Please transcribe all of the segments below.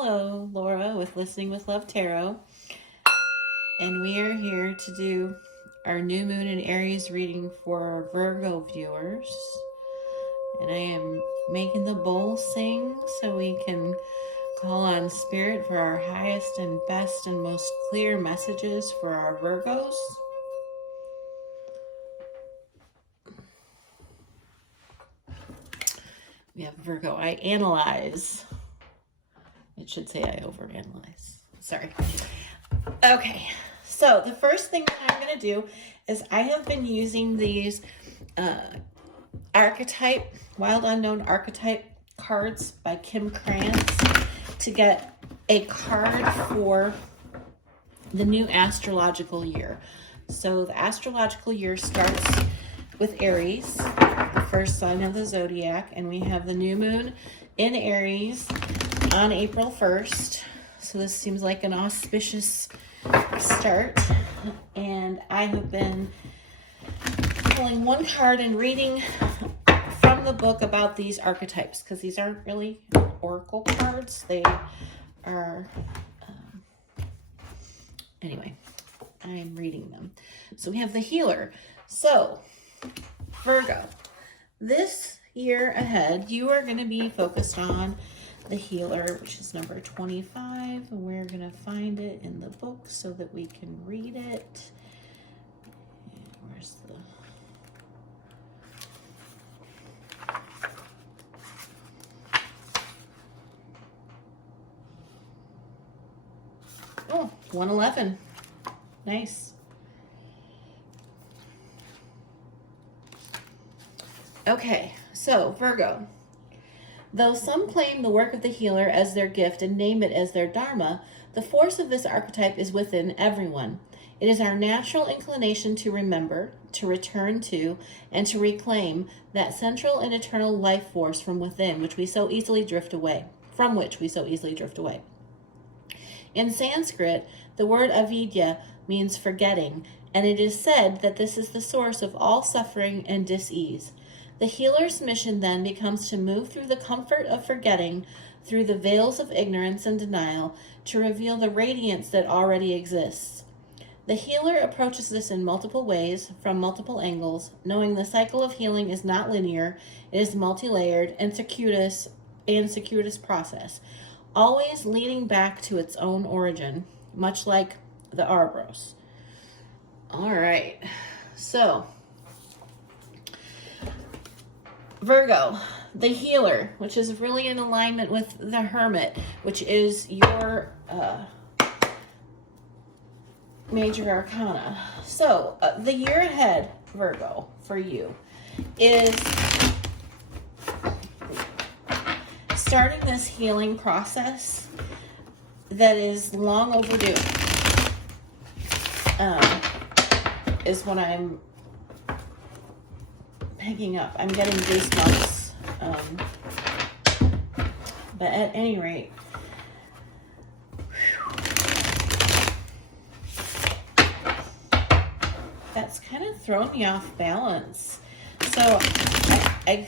Hello, Laura with Listening with Love Tarot. And we are here to do our new moon in Aries reading for our Virgo viewers. And I am making the bowl sing so we can call on Spirit for our highest and best and most clear messages for our Virgos. We have Virgo, I analyze. It should say I overanalyze. Sorry. Okay, so the first thing that I'm going to do is I have been using these archetype, Wild Unknown Archetype cards by Kim Krantz to get a card for the new astrological year. So the astrological year starts with Aries, the first sign of the zodiac, and we have the new moon in Aries on April 1st. So this seems like an auspicious start. And I have been pulling one card and reading from the book about these archetypes, because these aren't really oracle cards. They are, anyway, I'm reading them. So we have the healer. So, Virgo, this year ahead, you are going to be focused on the healer, which is number 25. And we're going to find it in the book so that we can read it. And where's the... Oh, 111. Nice. Okay, so Virgo. Though some claim the work of the healer as their gift and name it as their dharma, the force of this archetype is within everyone. It is our natural inclination to remember, to return to, and to reclaim that central and eternal life force from within, which we so easily drift away. In Sanskrit, the word avidya means forgetting, and it is said that this is the source of all suffering and dis-ease. The healer's mission then becomes to move through the comfort of forgetting, through the veils of ignorance and denial, to reveal the radiance that already exists. The healer approaches this in multiple ways, from multiple angles, knowing the cycle of healing is not linear, it is multi-layered and circuitous process, always leading back to its own origin, much like the Arbros. All right, so Virgo, the healer, which is really in alignment with the Hermit, which is your major arcana. So the year ahead, Virgo, for you is starting this healing process that is long overdue, is what I'm picking up. I'm getting goosebumps. But at any rate, that's kind of thrown me off balance. So I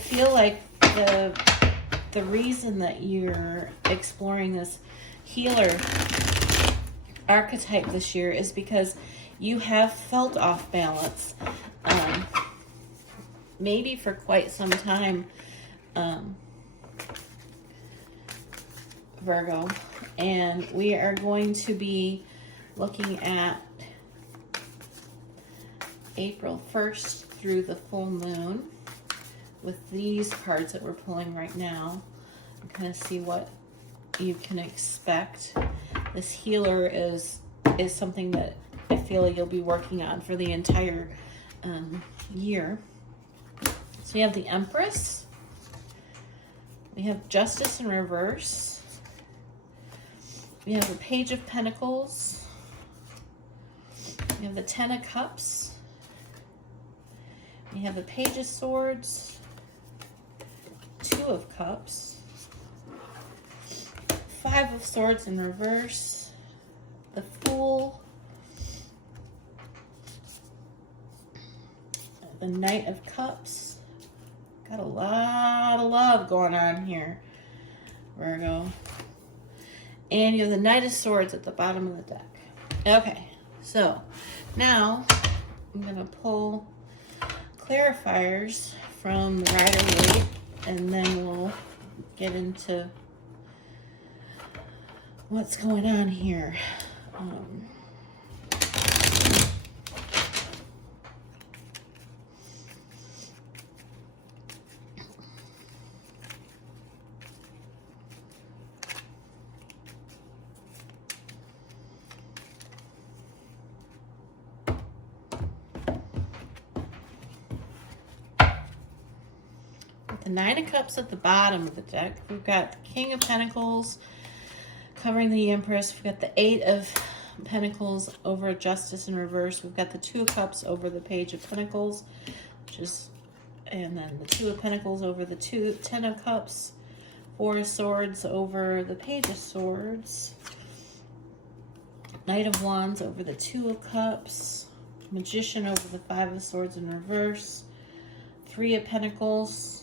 feel like the reason that you're exploring this healer archetype this year is because you have felt off balance. Maybe for quite some time, Virgo. And we are going to be looking at April 1st through the full moon with these cards that we're pulling right now. And kind of see what you can expect. This healer is something that I feel like you'll be working on for the entire year. So we have the Empress. We have Justice in reverse. We have the Page of Pentacles. We have the Ten of Cups. We have the Page of Swords. Two of Cups. Five of Swords in reverse. The Fool. The Knight of Cups. Got a lot of love going on here, Virgo. And you have the Knight of Swords at the bottom of the deck. Okay, so now I'm going to pull clarifiers from the Rider-Waite, and then we'll get into what's going on here. The Nine of Cups at the bottom of the deck. We've got the King of Pentacles covering the Empress. We've got the Eight of Pentacles over Justice in reverse. We've got the Two of Cups over the Page of Pentacles, and then the Two of Pentacles over the Ten of Cups. Four of Swords over the Page of Swords. Knight of Wands over the Two of Cups. Magician over the Five of Swords in reverse. Three of Pentacles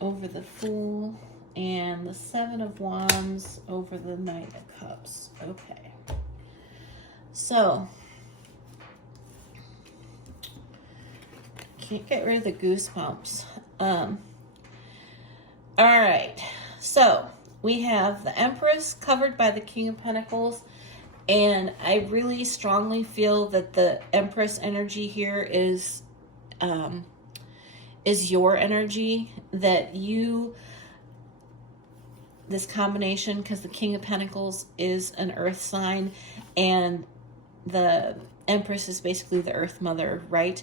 over the Fool, and the Seven of Wands over the Knight of Cups. Okay. So, can't get rid of the goosebumps. All right. So, we have the Empress covered by the King of Pentacles, and I really strongly feel that the Empress energy here is your energy, that this combination, because the King of Pentacles is an earth sign and the Empress is basically the earth mother, right?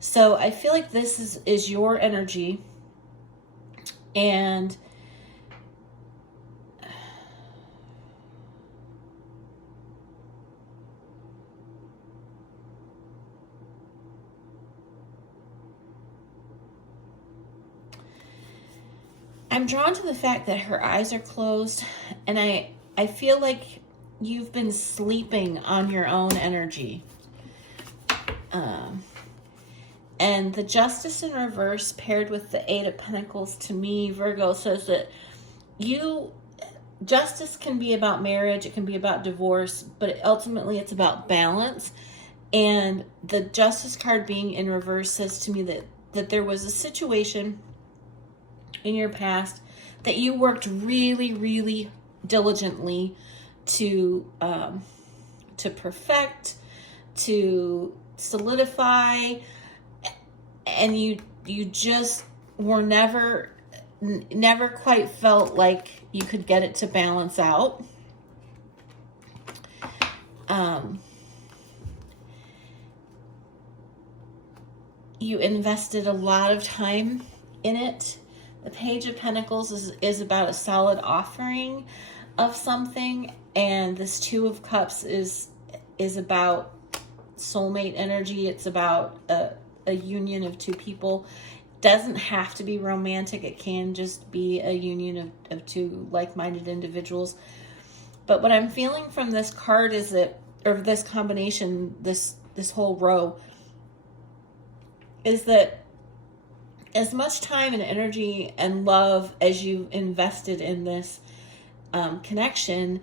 So I feel like this is your energy, and I'm drawn to the fact that her eyes are closed, and I feel like you've been sleeping on your own energy. And the Justice in reverse paired with the Eight of Pentacles, to me, Virgo, says that justice can be about marriage, it can be about divorce, but ultimately it's about balance. And the Justice card being in reverse says to me that there was a situation in your past that you worked really, really diligently to perfect, to solidify, and you just were never quite felt like you could get it to balance out. You invested a lot of time in it. The Page of Pentacles is about a solid offering of something, and this Two of Cups is about soulmate energy. It's about a union of two people. Doesn't have to be romantic. It can just be a union of two like-minded individuals. But what I'm feeling from this card is that, or this combination, this whole row, is that as much time and energy and love as you invested in this connection,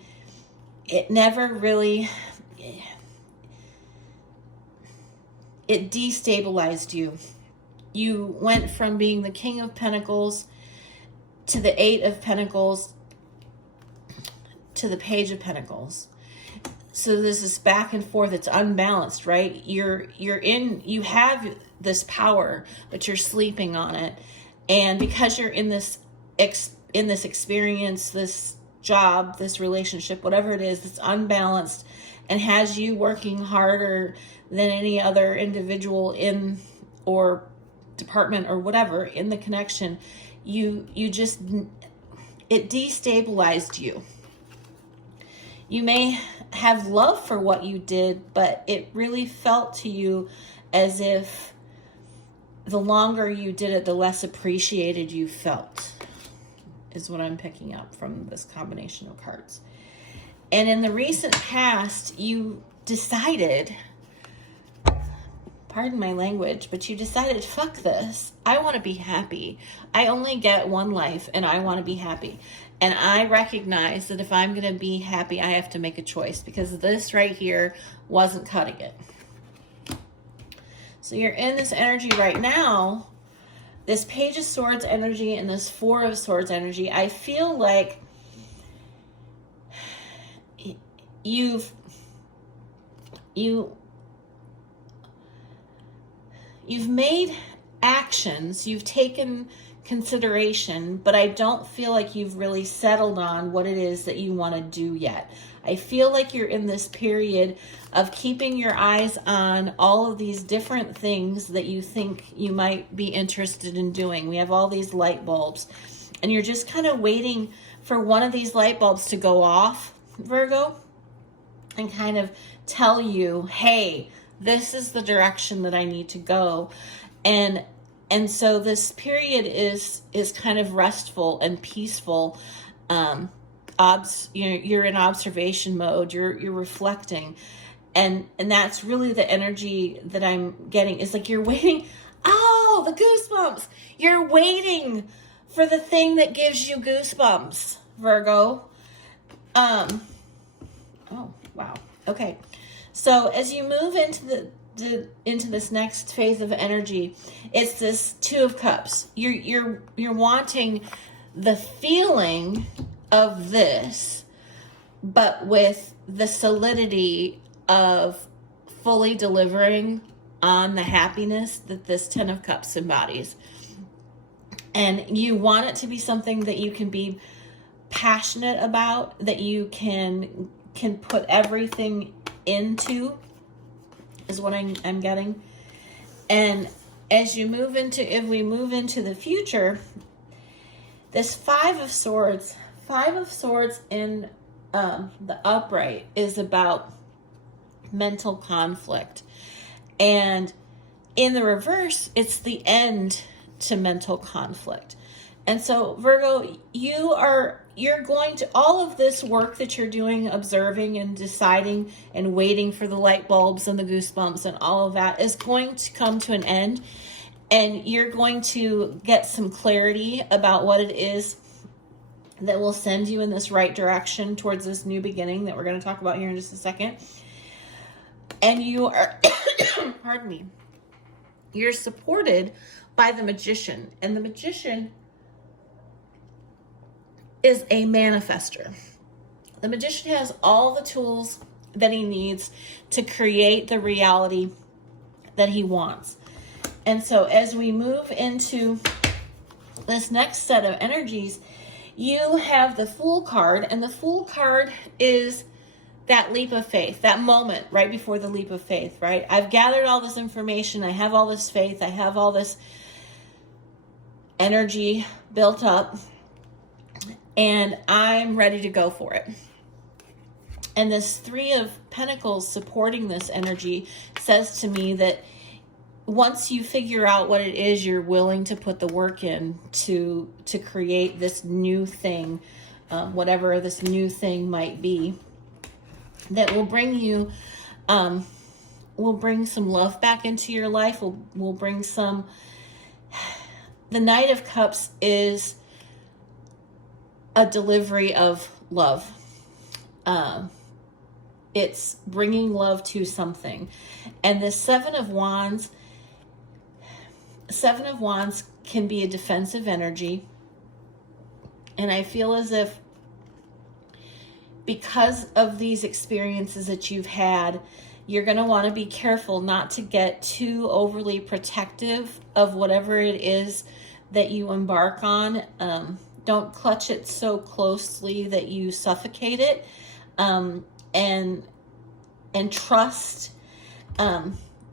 it never really, it destabilized you. You went from being the King of Pentacles to the Eight of Pentacles to the Page of Pentacles. So there's this back and forth. It's unbalanced, right? You have this power, but you're sleeping on it. And because you're in this experience, this job, this relationship, whatever it is, it's unbalanced and has you working harder than any other individual in or department or whatever in the connection, it destabilized you. You may have love for what you did, but it really felt to you as if the longer you did it, the less appreciated you felt, is what I'm picking up from this combination of cards. And in the recent past, you decided, pardon my language, but you decided, fuck this. I want to be happy. I only get one life and I want to be happy. And I recognize that if I'm going to be happy, I have to make a choice, because this right here wasn't cutting it. So you're in this energy right now, this Page of Swords energy and this Four of Swords energy. I feel like you've made actions, you've taken consideration, but I don't feel like you've really settled on what it is that you want to do yet. I feel like you're in this period of keeping your eyes on all of these different things that you think you might be interested in doing. We have all these light bulbs, and you're just kind of waiting for one of these light bulbs to go off, Virgo, and kind of tell you, hey, this is the direction that I need to go. And so this period is kind of restful and peaceful. You're in observation mode. You're reflecting, and that's really the energy that I'm getting. Is like you're waiting. Oh, the goosebumps! You're waiting for the thing that gives you goosebumps, Virgo. Oh, wow. Okay. So as you move into this next phase of energy, it's this Two of Cups. You're wanting the feeling of this, but with the solidity of fully delivering on the happiness that this Ten of Cups embodies. And you want it to be something that you can be passionate about, that you can put everything into, is what I'm getting. And as you move into, if we move into the future, this Five of Swords in the upright is about mental conflict. And in the reverse, it's the end to mental conflict. And so Virgo, you're going to, all of this work that you're doing, observing and deciding and waiting for the light bulbs and the goosebumps and all of that is going to come to an end. And you're going to get some clarity about what it is that will send you in this right direction towards this new beginning that we're going to talk about here in just a second. And you are, pardon me, you're supported by the Magician. And the Magician is a manifester. The Magician has all the tools that he needs to create the reality that he wants. And so as we move into this next set of energies, you have the Fool card, and the Fool card is that leap of faith, that moment right before the leap of faith, right? I've gathered all this information. I have all this faith. I have all this energy built up, and I'm ready to go for it. And this Three of Pentacles supporting this energy says to me that once you figure out what it is you're willing to put the work in to create this new thing, whatever this new thing might be, that will bring you, will bring some love back into your life, will bring some. The Knight of Cups is a delivery of love. It's bringing love to something. And the Seven of Wands can be a defensive energy. And I feel as if because of these experiences that you've had, you're going to want to be careful not to get too overly protective of whatever it is that you embark on. Don't clutch it so closely that you suffocate it. And trust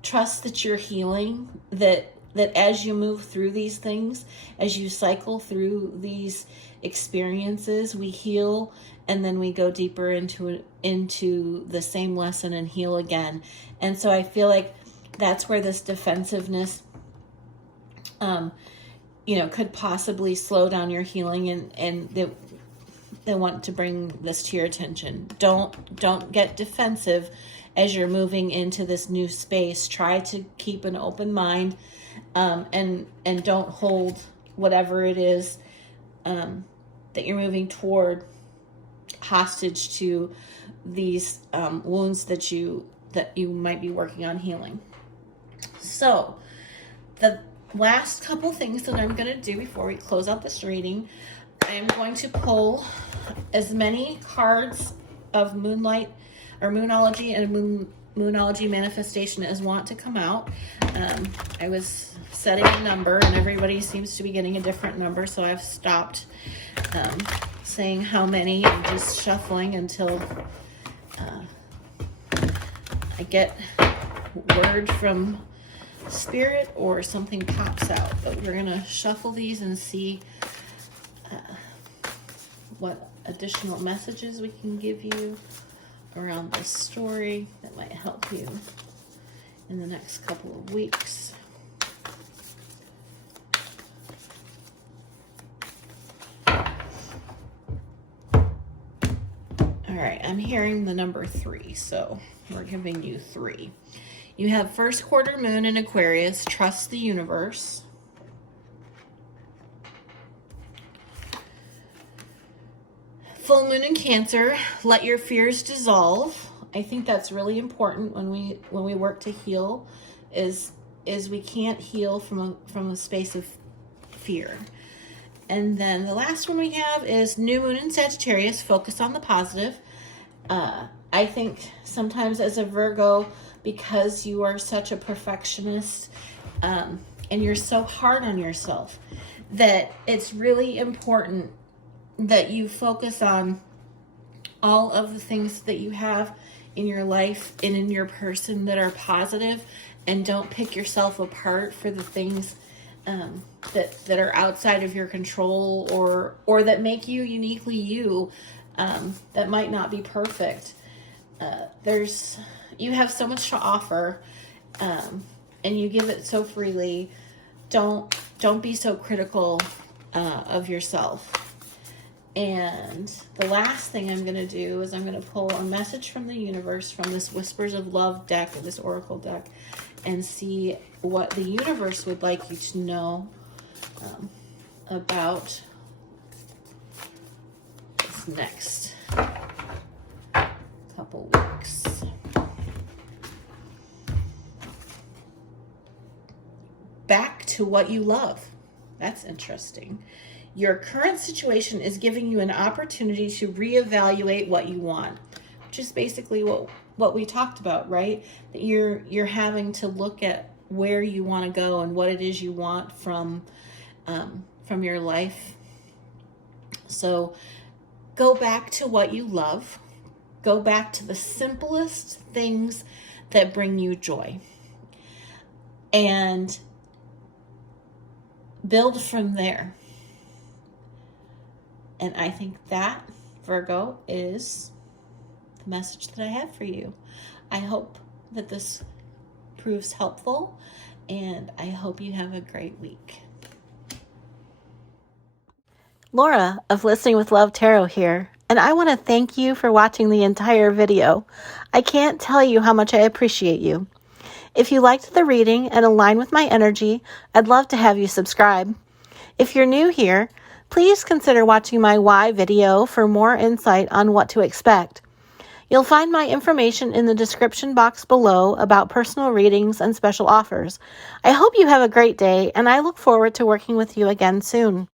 that you're healing, that as you move through these things, as you cycle through these experiences, we heal, and then we go deeper into the same lesson and heal again. And so I feel like that's where this defensiveness could possibly slow down your healing, and they want to bring this to your attention. Don't get defensive as you're moving into this new space. Try to keep an open mind, and don't hold whatever it is that you're moving toward hostage to these wounds that you might be working on healing. So the last couple things that I'm going to do before we close out this reading, I am going to pull as many cards of moonlight or moonology and moonology manifestation as want to come out. I was setting a number and everybody seems to be getting a different number, so I've stopped saying how many and just shuffling until I get word from spirit or something pops out. But we're gonna shuffle these and see what additional messages we can give you around this story that might help you in the next couple of weeks. All right, I'm hearing the number 3, so we're giving you 3. You have first quarter moon in Aquarius, trust the universe. Full moon in Cancer, let your fears dissolve. I think that's really important when we work to heal, is we can't heal from a space of fear. And then the last one we have is new moon in Sagittarius, focus on the positive. I think sometimes as a Virgo, because you are such a perfectionist and you're so hard on yourself, that it's really important that you focus on all of the things that you have in your life and in your person that are positive, and don't pick yourself apart for the things that are outside of your control or that make you uniquely you, that might not be perfect. You have so much to offer, and you give it so freely. Don't be so critical of yourself. And the last thing I'm going to do is I'm going to pull a message from the universe from this Whispers of Love deck, or this Oracle deck, and see what the universe would like you to know about this next couple weeks. Back to what you love. That's interesting. Your current situation is giving you an opportunity to reevaluate what you want, which is basically what we talked about, right? That you're having to look at where you want to go and what it is you want from your life. So go back to what you love. Go back to the simplest things that bring you joy, and build from there. And I think that, Virgo, is the message that I have for you. I hope that this proves helpful, and I hope you have a great week. Laura of Listening with Love Tarot here, and I want to thank you for watching the entire video. I can't tell you how much I appreciate you. If you liked the reading and align with my energy, I'd love to have you subscribe. If you're new here, please consider watching my why video for more insight on what to expect. You'll find my information in the description box below about personal readings and special offers. I hope you have a great day, and I look forward to working with you again soon.